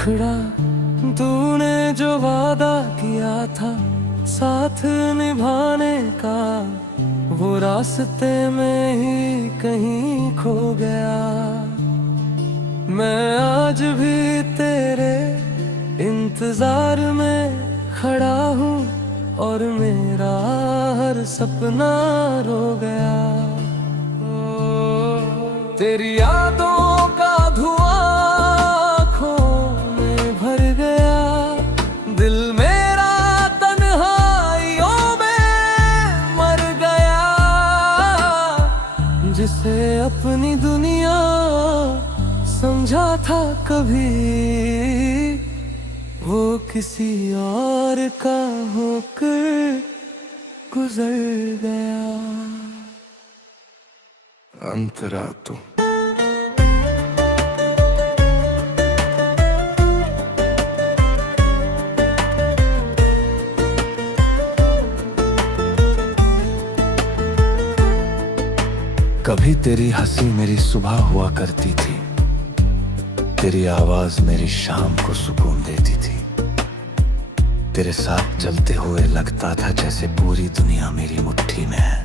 मुखड़ा तूने जो वादा किया था साथ निभाने का, वो रास्ते में ही कहीं खो गया। मैं आज भी तेरे इंतजार में खड़ा हूँ और मेरा हर सपना रो गया। तेरी यादों का धुआं आँखों में भर गया, दिल मेरा तन्हाइयों में मर गया। जिसे अपनी दुनिया समझा था कभी, वो किसी और का होकर गुजर गया। अंतरा तू कभी तेरी हंसी मेरी सुबह हुआ करती थी, तेरी आवाज मेरी शाम को सुकून देती थी। तेरे साथ चलते हुए लगता था जैसे पूरी दुनिया मेरी मुट्ठी में है।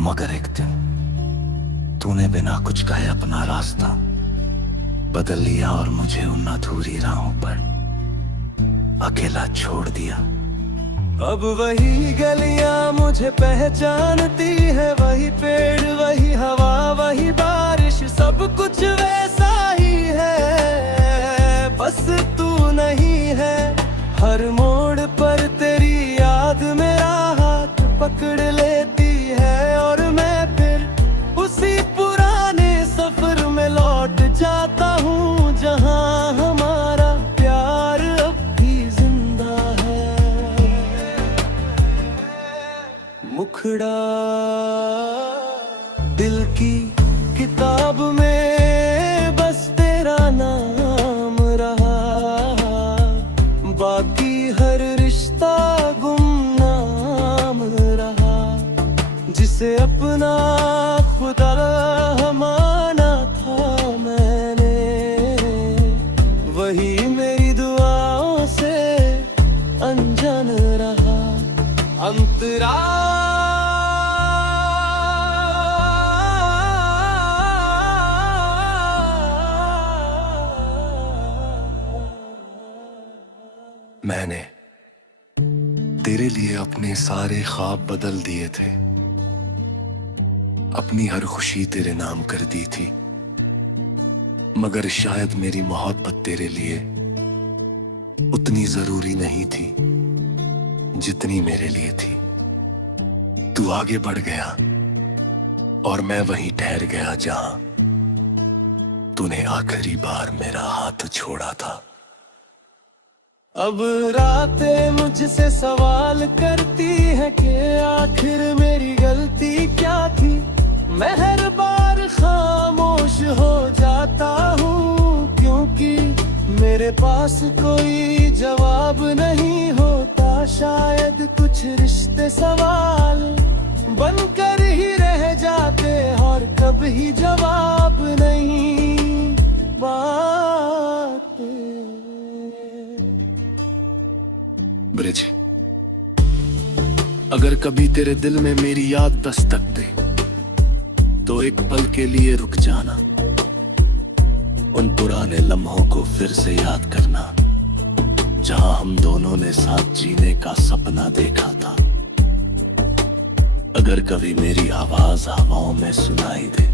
मगर एक दिन तूने बिना कुछ कहे अपना रास्ता बदल लिया और मुझे उन अधूरी राहों पर अकेला छोड़ दिया। अब वही गलियां मुझे पहचानती है, वही पेड़ वही हवा वही बारिश, सब कुछ वैसा ही है, बस तू नहीं है। हर मोड़ पर तेरी याद मेरा हाथ पकड़ लेती है और मैं फिर उसी पुराने सफर में लौट जाता हूँ, जहाँ हमारा प्यार अब भी जिंदा है। मुखड़ा दिल की किताब में बस तेरा नाम रहा, बाकी हर रिश्ता गुमनाम रहा। जिसे अपना खुदा माना था मैंने, वही मेरी दुआओं से अनजान रहा। अंतरा मैंने तेरे लिए अपने सारे ख्वाब बदल दिए थे, अपनी हर खुशी तेरे नाम कर दी थी। मगर शायद मेरी मोहब्बत तेरे लिए उतनी जरूरी नहीं थी जितनी मेरे लिए थी। तू आगे बढ़ गया और मैं वहीं ठहर गया जहां तूने आखिरी बार मेरा हाथ छोड़ा था। अब रातें मुझसे सवाल करती है कि आखिर मेरी गलती क्या थी। मैं हर बार खामोश हो जाता हूँ, क्योंकि मेरे पास कोई जवाब नहीं होता। शायद कुछ रिश्ते सवाल बनकर ही रह जाते और कभी जवाब नहीं पाते। ब्रिज, अगर कभी तेरे दिल में मेरी याद दस्तक दे तो एक पल के लिए रुक जाना, उन पुराने लम्हों को फिर से याद करना जहां हम दोनों ने साथ जीने का सपना देखा था। अगर कभी मेरी आवाज हवाओं में सुनाई दे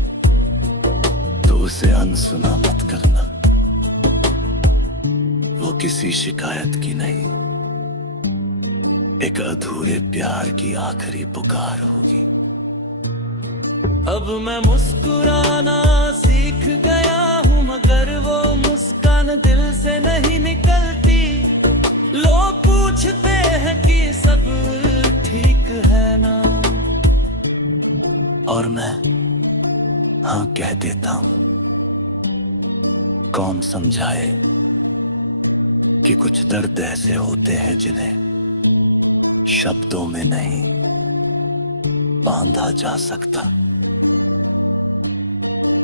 तो उसे अनसुना मत करना, वो किसी शिकायत की नहीं, एक अधूरे प्यार की आखिरी पुकार होगी। अब मैं मुस्कुराना सीख गया हूँ, मगर वो मुस्कान दिल से नहीं निकलती। लोग पूछते हैं कि सब ठीक है ना, और मैं हाँ कह देता हूँ। कौन समझाए कि कुछ दर्द ऐसे होते हैं जिन्हें शब्दों में नहीं बांधा जा सकता।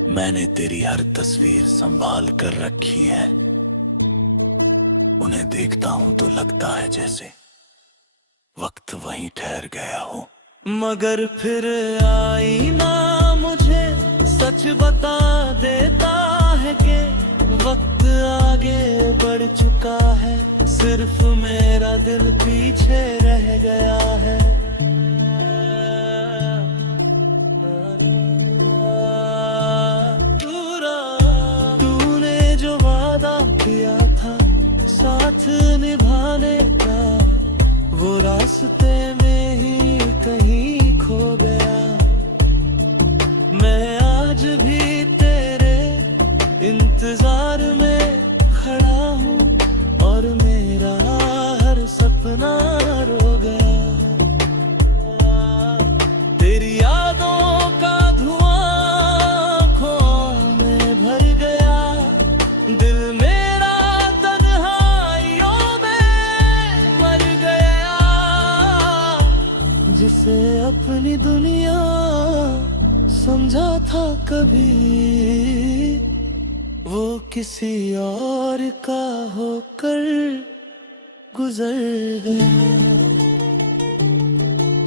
मैंने तेरी हर तस्वीर संभाल कर रखी है, उन्हें देखता हूं तो लगता है जैसे वक्त वहीं ठहर गया हो, मगर फिर आईना मुझे सच बता देता है कि वक्त आगे बढ़ चुका है, सिर्फ मेरा दिल पीछे रह गया है। तूने जो वादा किया था साथ निभाने का, वो रास्ते में ही कहीं खो गया। मैं आज भी तेरे इंतजार में खड़ा हूँ और मेरा हर सपना रो गया। तेरी यादों का धुआं आँखों में भर गया, दिल मेरा तन्हाइयों में मर गया। जिसे अपनी दुनिया समझा था कभी, वो किसी और का होकर गुजर गया।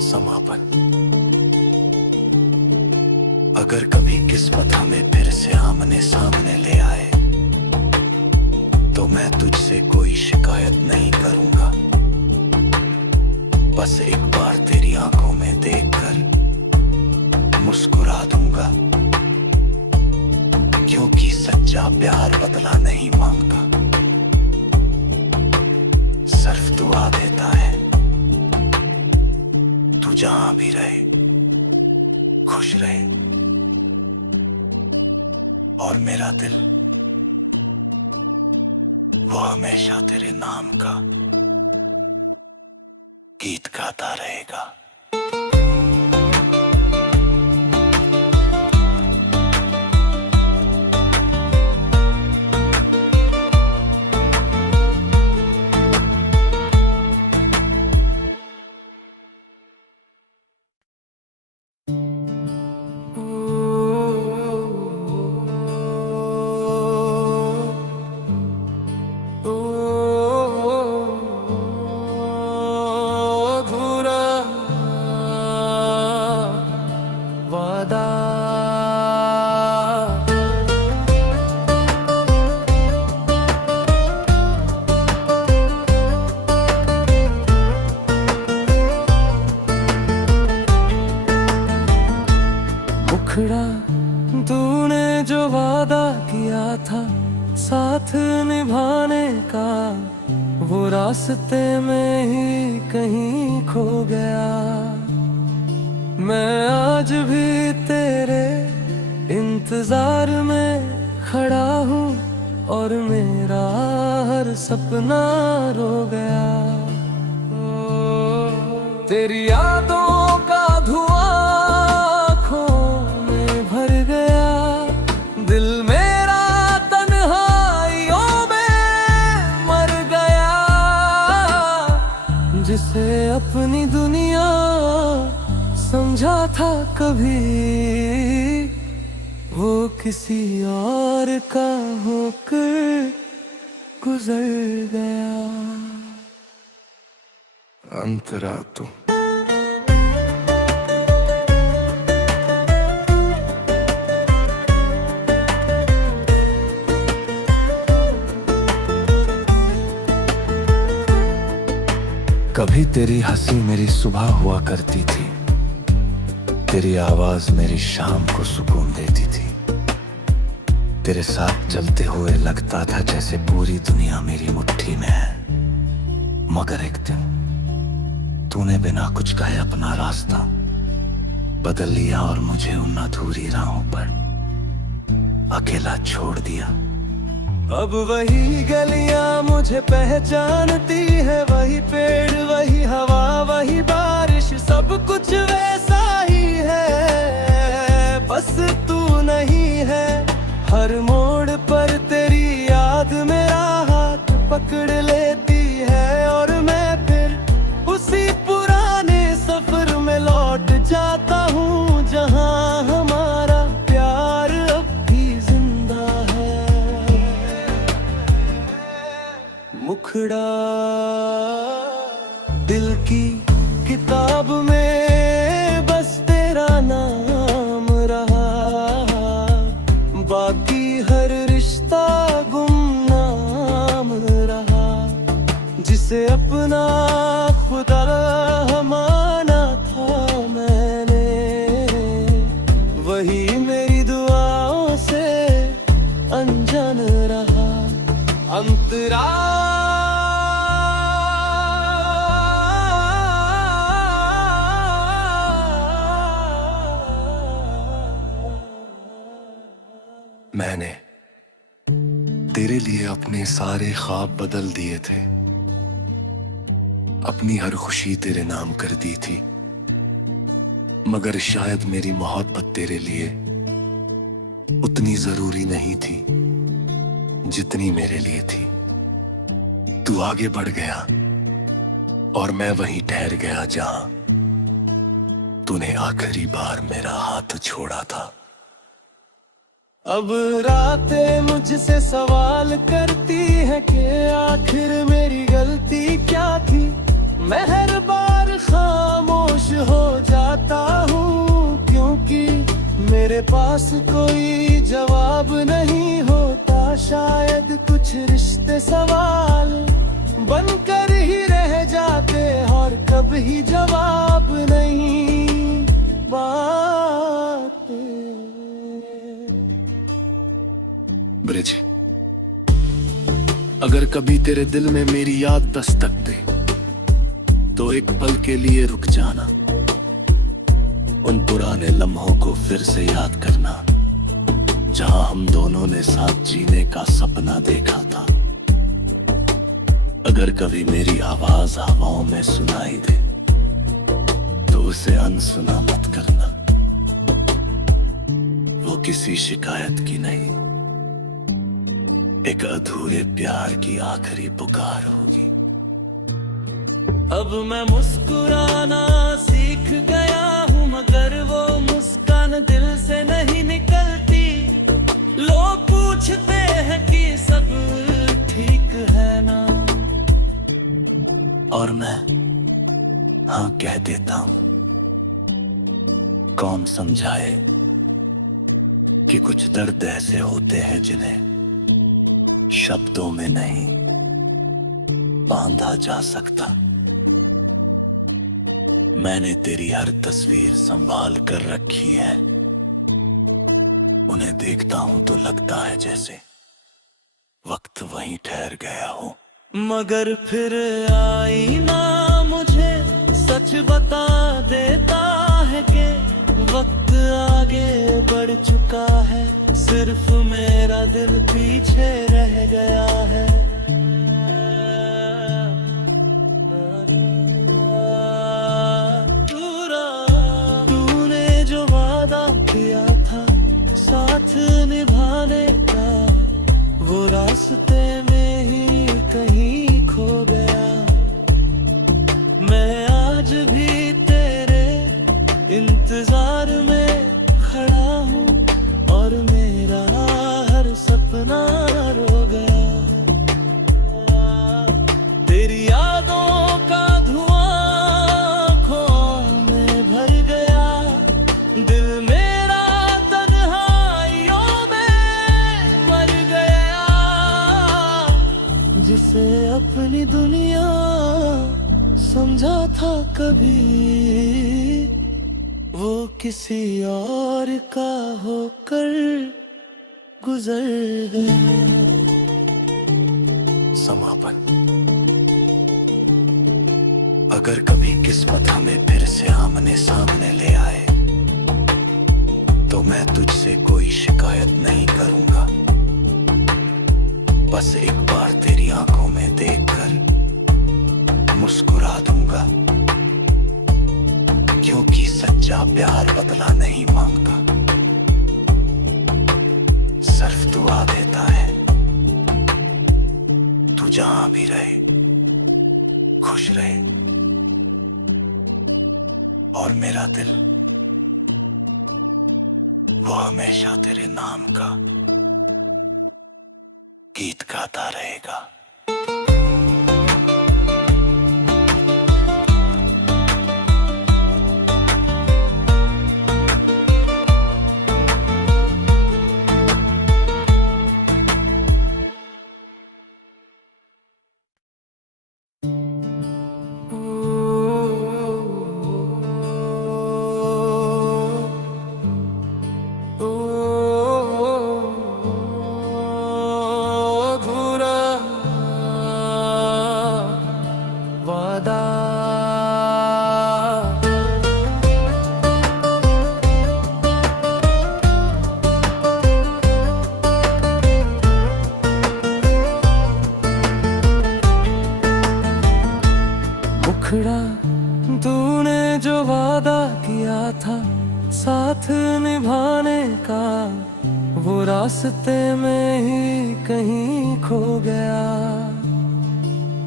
समापन। अगर कभी किस्मत हमें फिर से आमने सामने ले आए, तो मैं तुझसे कोई शिकायत नहीं करूंगा। बस एक बार तेरी आंखों में देखकर मुस्कुरा दूंगा, क्योंकि सच्चा प्यार बदला नहीं मांगता, सिर्फ दुआ देता है। तू जहां भी रहे खुश रहे, और मेरा दिल वो हमेशा तेरे नाम का गीत गाता रहेगा। तूने जो वादा किया था साथ निभाने का, वो रास्ते में ही कहीं खो गया। मैं आज भी तेरे इंतजार में खड़ा हूँ और मेरा हर सपना रो गया। तेरी यादों का धुआं जिसे अपनी दुनिया समझा था कभी, वो किसी और का होकर गुजर गया। अंतरा तू कभी तेरी हंसी मेरी सुबह हुआ करती थी, तेरी आवाज मेरी शाम को सुकून देती थी। तेरे साथ चलते हुए लगता था जैसे पूरी दुनिया मेरी मुट्ठी में है, मगर एक दिन तूने बिना कुछ कहे अपना रास्ता बदल लिया और मुझे उन अधूरी राहों पर अकेला छोड़ दिया। अब वही गलियां मुझे पहचानती है, वही पेड़ वही हवा वही बारिश, सब कुछ वैसा ही है, बस तू नहीं है। हर मोड़ पर तेरी याद मेरा हाथ पकड़ लेती है, और मैं फिर उसी पुराने सफर में लौट जाता हूँ, जहाँ हमारा प्यार अब भी जिंदा है। टुकड़ा दिल की किताब में बस तेरा नाम रहा, बाकी हर रिश्ता गुमनाम रहा। जिसे अपना खुदा माना था मैंने, वही मेरी दुआओं से अनजान रहा। अंतरा मैंने तेरे लिए अपने सारे ख्वाब बदल दिए थे, अपनी हर खुशी तेरे नाम कर दी थी। मगर शायद मेरी मोहब्बत तेरे लिए उतनी जरूरी नहीं थी जितनी मेरे लिए थी। तू आगे बढ़ गया और मैं वहीं ठहर गया जहां तूने आखिरी बार मेरा हाथ छोड़ा था। अब रातें मुझसे सवाल करती है कि आखिर मेरी गलती क्या थी। मैं हर बार खामोश हो जाता हूँ, क्योंकि मेरे पास कोई जवाब नहीं होता। शायद कुछ रिश्ते सवाल बनकर ही रह जाते और कभी जवाब नहीं पाते। ब्रिज, अगर कभी तेरे दिल में मेरी याद दस्तक दे तो एक पल के लिए रुक जाना। उन पुराने लम्हों को फिर से याद करना जहां हम दोनों ने साथ जीने का सपना देखा था। अगर कभी मेरी आवाज हवाओं में सुनाई दे तो उसे अनसुना मत करना। वो किसी शिकायत की नहीं, एक अधूरे प्यार की आखिरी पुकार होगी। अब मैं मुस्कुराना सीख गया हूँ, मगर वो मुस्कान दिल से नहीं निकलती। लोग पूछते हैं कि सब ठीक है ना, और मैं हाँ कह देता हूँ। कौन समझाए कि कुछ दर्द ऐसे होते हैं जिन्हें शब्दों में नहीं बांधा जा सकता। मैंने तेरी हर तस्वीर संभाल कर रखी है, उन्हें देखता हूं तो लगता है जैसे वक्त वहीं ठहर गया हो। मगर फिर आईना मुझे सच बता देता है कि वक्त आगे बढ़ चुका है, सिर्फ मेरा दिल पीछे रह गया है। तूने जो वादा किया था साथ निभाने का, वो रास्ते में ही कहीं खो गया। मैं आज भी तेरे इंतजार में खड़ा हूँ और मेरा हर सपना रो गया। तेरी यादों का धुआं आँखों में भर गया, दिल मेरा तन्हाइयों में मर गया। जिसे अपनी दुनिया समझा था कभी, वो किसी और का होकर गुजर गया। समापन। अगर कभी किस्मत हमें फिर से आमने सामने ले आए तो मैं तुझसे कोई शिकायत नहीं करूंगा। बस एक बार तेरी आंखों में देखकर मुस्कुरा दूंगा, क्योंकि सच्चा प्यार बदला नहीं मांगता, सिर्फ दुआ देता है। तू जहां भी रहे खुश रहे, और मेरा दिल वो हमेशा तेरे नाम का गीत गाता रहेगा। मुखड़ा तूने जो वादा किया था साथ निभाने का, वो रास्ते में ही कहीं खो गया।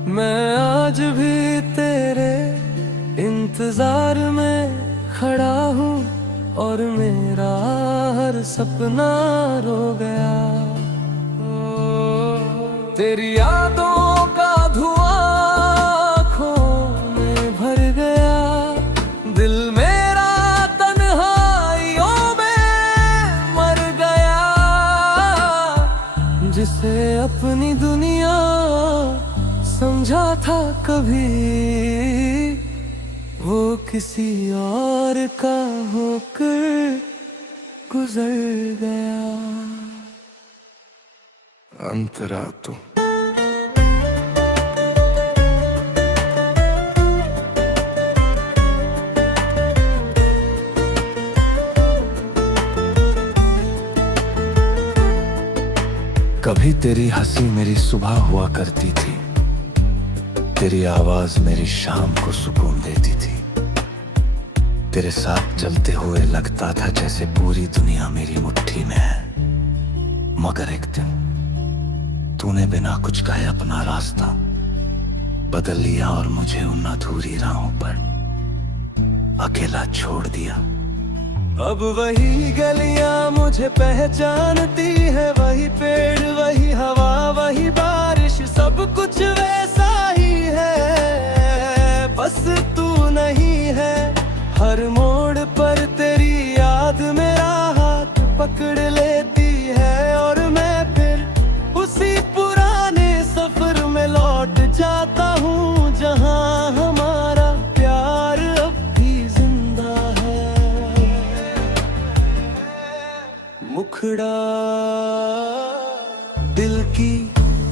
मैं आज भी तेरे इंतजार में खड़ा हूँ और मेरा हर सपना रो गया। तेरी यादों का धुआं आँखों में भर गया, दिल मेरा तन्हाइयों में मर गया। जिसे अपनी दुनिया समझा था कभी, वो किसी और का होकर गुजर गया। अंतरा तू कभी तेरी हंसी मेरी सुबह हुआ करती थी, तेरी आवाज मेरी शाम को सुकून देती थी। तेरे साथ चलते हुए लगता था जैसे पूरी दुनिया मेरी मुट्ठी में है। मगर एक दिन तूने बिना कुछ कहे अपना रास्ता बदल लिया और मुझे उन अधूरी राहों पर अकेला छोड़ दिया। अब वही गलियां मुझे पहचानती है, वही पेड़ वही हवा वही बारिश, सब कुछ वैसा ही है, बस तू नहीं है। हर मोड़ पर तेरी याद मेरा हाथ पकड़ लेती है और मैं फिर उसी पुराने सफर में लौट जाता हूँ, जहाँ हमारा प्यार अब भी जिंदा है। मुखड़ा दिल की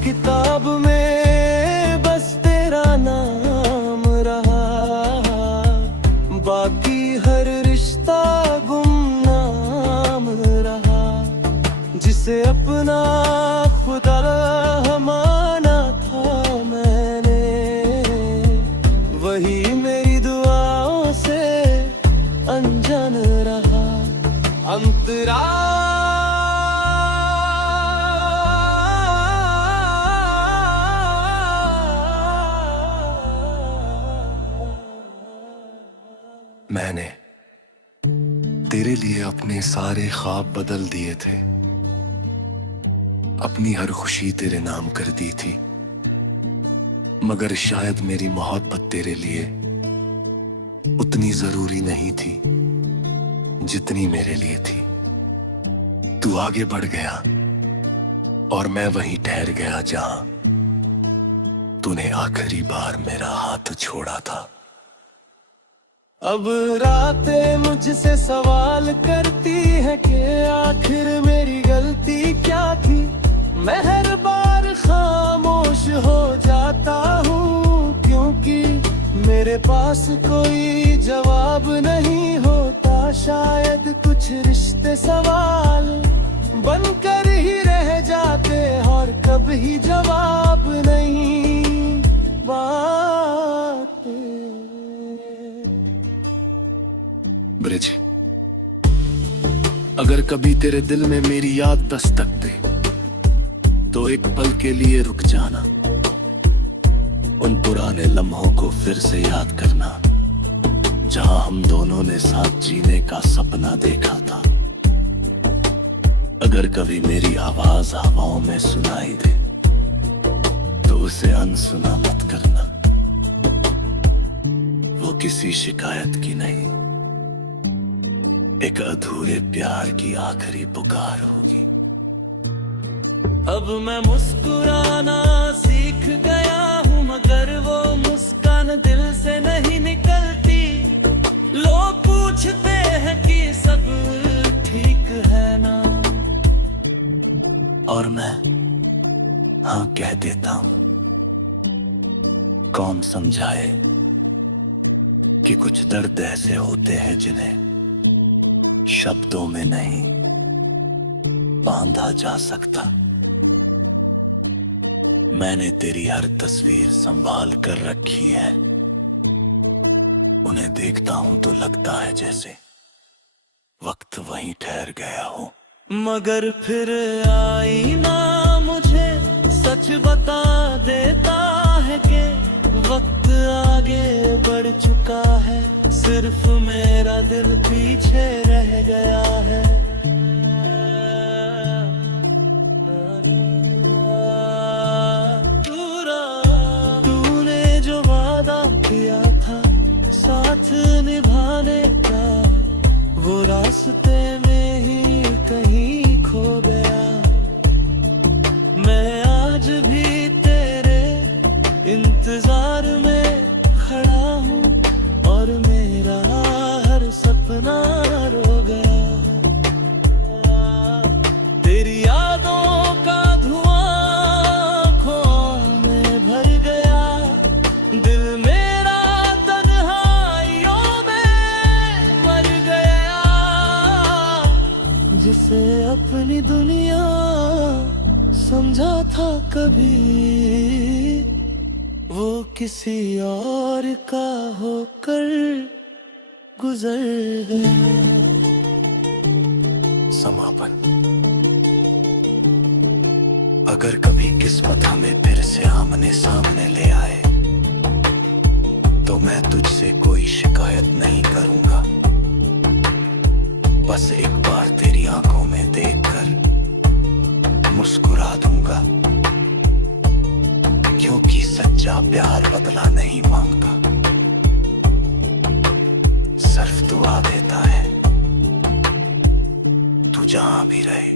किताब में बस तेरा नाम रहा, बाकी हर रिश्ता गुमनाम रहा। जिसे अपना खुदा माना था मैंने, वही मेरी दुआओं से अनजान रहा। अंतरा मैंने तेरे लिए अपने सारे ख्वाब बदल दिए थे, अपनी हर खुशी तेरे नाम कर दी थी। मगर शायद मेरी मोहब्बत तेरे लिए उतनी जरूरी नहीं थी जितनी मेरे लिए थी। तू आगे बढ़ गया और मैं वहीं ठहर गया जहां तूने आखिरी बार मेरा हाथ छोड़ा था। अब रातें मुझसे सवाल करती है कि आखिर मेरी गलती क्या थी। मैं हर बार खामोश हो जाता हूँ, क्योंकि मेरे पास कोई जवाब नहीं होता। शायद कुछ रिश्ते सवाल बनकर ही रह जाते और कभी जवाब नहीं पाते। ब्रिज, अगर कभी तेरे दिल में मेरी याद दस्तक दे तो एक पल के लिए रुक जाना, उन पुराने लम्हों को फिर से याद करना जहां हम दोनों ने साथ जीने का सपना देखा था। अगर कभी मेरी आवाज हवाओं में सुनाई दे तो उसे अनसुना मत करना, वो किसी शिकायत की नहीं, एक अधूरे प्यार की आखिरी पुकार होगी। अब मैं मुस्कुराना सीख गया हूँ, मगर वो मुस्कान दिल से नहीं निकलती। लोग पूछते हैं कि सब ठीक है ना, और मैं हाँ कह देता हूँ। कौन समझाए कि कुछ दर्द ऐसे होते हैं जिन्हें शब्दों में नहीं बांधा जा सकता। मैंने तेरी हर तस्वीर संभाल कर रखी है, उन्हें देखता हूं तो लगता है जैसे वक्त वहीं ठहर गया हो, मगर फिर आईना मुझे सच बता देता है कि वक्त आगे बढ़ चुका है, सिर्फ मेरा दिल पीछे रह गया है। तूने जो वादा किया था साथ निभाने का, वो रास्ते में ही कहीं खो गया। मैं आज भी तेरे इंतजार में खड़ा हूँ और मेरा हर सपना रो गया। तेरी यादों का धुआं आँखों में भर गया, दिल मेरा तन्हाइयों में मर गया। जिसे अपनी दुनिया समझा था कभी, वो किसी और का होकर गुजर गया। समापन। अगर कभी किस्मत हमें फिर से आमने सामने ले आए, तो मैं तुझसे कोई शिकायत नहीं करूंगा। बस एक बार तेरी आंखों में देखकर मुस्कुरा दूंगा, क्योंकि सच्चा प्यार बदला नहीं मांगता, सिर्फ दुआ देता है। तू जहां भी रहे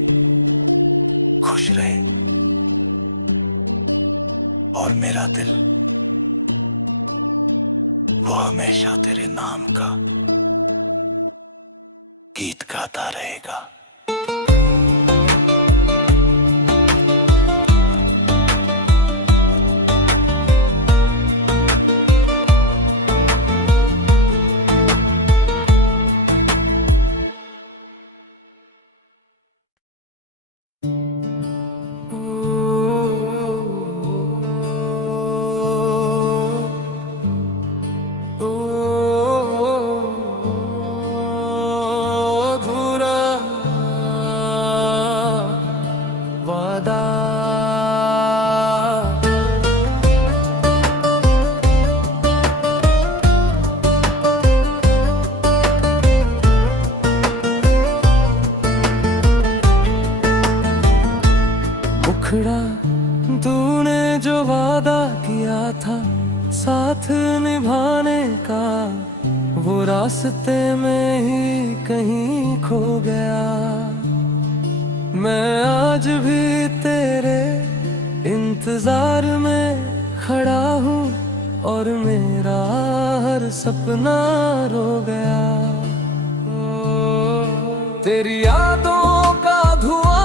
खुश रहे, और मेरा दिल वो हमेशा तेरे नाम का गीत गाता रहेगा। तूने जो वादा किया था साथ निभाने का, वो रास्ते में ही कहीं खो गया। मैं आज भी तेरे इंतजार में खड़ा हूँ और मेरा हर सपना रो गया। तेरी यादों का धुआं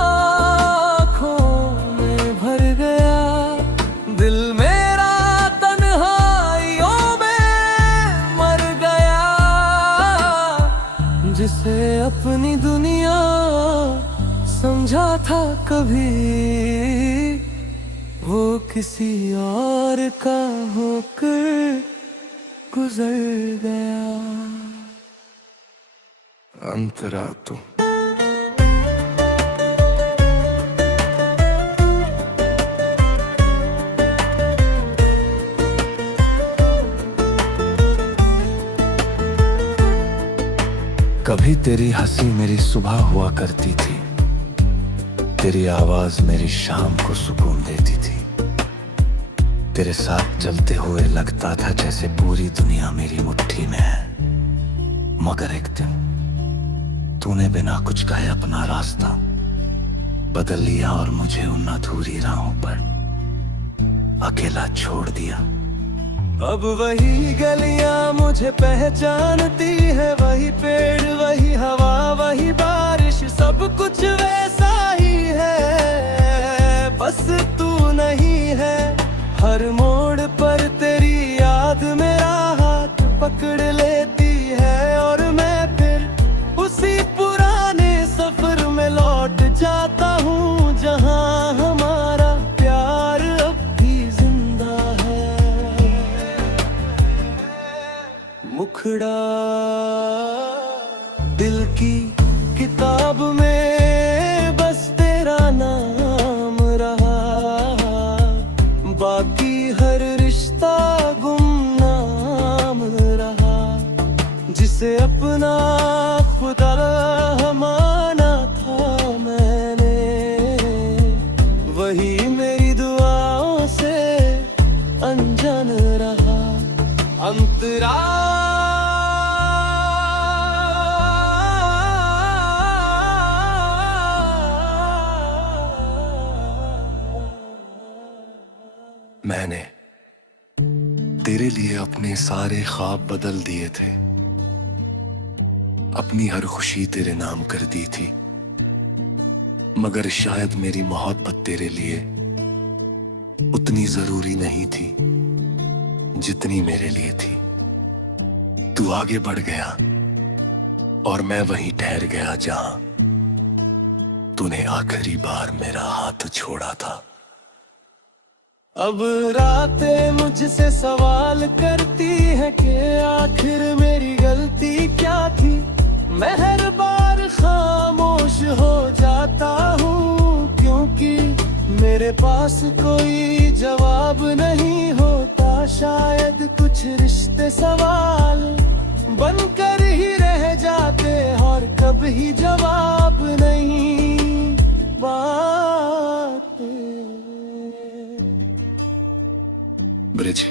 जिसे अपनी दुनिया समझा था कभी, वो किसी और का होकर गुजर गया। अंतरा तू कभी तेरी हंसी मेरी सुबह हुआ करती थी, तेरी आवाज मेरी शाम को सुकून देती थी। तेरे साथ चलते हुए लगता था जैसे पूरी दुनिया मेरी मुट्ठी में है, मगर एक दिन तूने बिना कुछ कहे अपना रास्ता बदल लिया और मुझे उन अधूरी राहों पर अकेला छोड़ दिया। अब वही गलियां मुझे पहचानती है, वही पेड़ वही हवा वही बारिश, सब कुछ वैसा ही है, बस तू नहीं है। हर मोड़ पर तेरी याद मेरा हाथ पकड़ लेती है, और मैं फिर उसी पुराने सफर में लौट जाता हूँ, जहाँ हमारा प्यार अब भी जिंदा है। मुखड़ा अंतरा मैंने तेरे लिए अपने सारे ख्वाब बदल दिए थे, अपनी हर खुशी तेरे नाम कर दी थी, मगर शायद मेरी मोहब्बत तेरे लिए उतनी जरूरी नहीं थी जितनी मेरे लिए थी। तू आगे बढ़ गया और मैं वहीं ठहर गया जहां तूने आखिरी बार मेरा हाथ छोड़ा था। अब रातें मुझसे सवाल करती है कि आखिर मेरी गलती क्या थी। मैं हर बार खामोश हो जाता हूँ क्योंकि मेरे पास कोई जवाब नहीं होता। शायद कुछ रिश्ते सवाल बनकर ही रह जाते और कभी जवाब नहीं पाते। ब्रिज,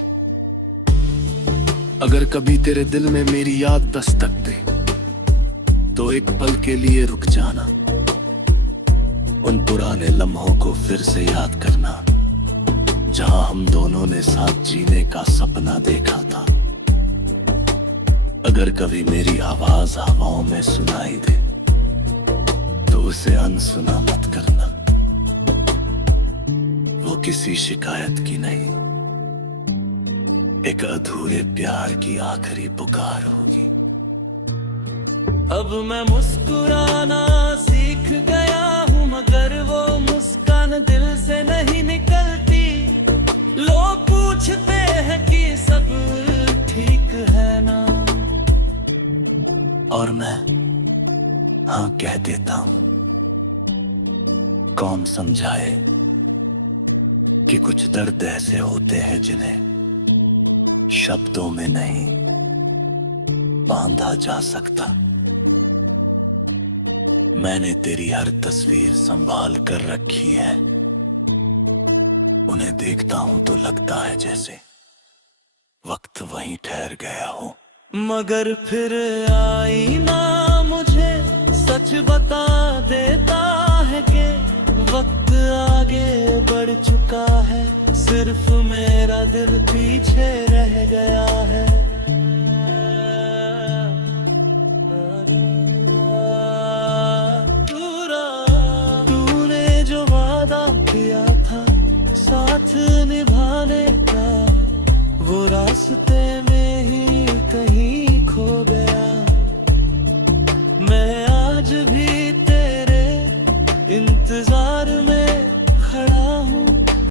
अगर कभी तेरे दिल में मेरी याद दस्तक दे तो एक पल के लिए रुक जाना, उन पुराने लम्हों को फिर से याद करना जहां हम दोनों ने साथ जीने का सपना देखा था। अगर कभी मेरी आवाज हवाओं में सुनाई दे तो उसे अनसुना मत करना, वो किसी शिकायत की नहीं, एक अधूरे प्यार की आखिरी पुकार होगी। अब मैं मुस्कुराना सीख गया हूँ मगर वो मुस्कान दिल से नहीं निकलती। लोग पूछते हैं कि सब ठीक है ना, और मैं हाँ कह देता हूँ। कौन समझाए कि कुछ दर्द ऐसे होते हैं जिन्हें शब्दों में नहीं बांधा जा सकता। मैंने तेरी हर तस्वीर संभाल कर रखी है, उन्हें देखता हूं तो लगता है जैसे वक्त वहीं ठहर गया हो। मगर फिर आईना मुझे सच बता देता है कि वक्त आगे बढ़ चुका है, सिर्फ मेरा दिल पीछे रह गया है। तूने जो वादा किया था साथ निभाने का, वो रास्ते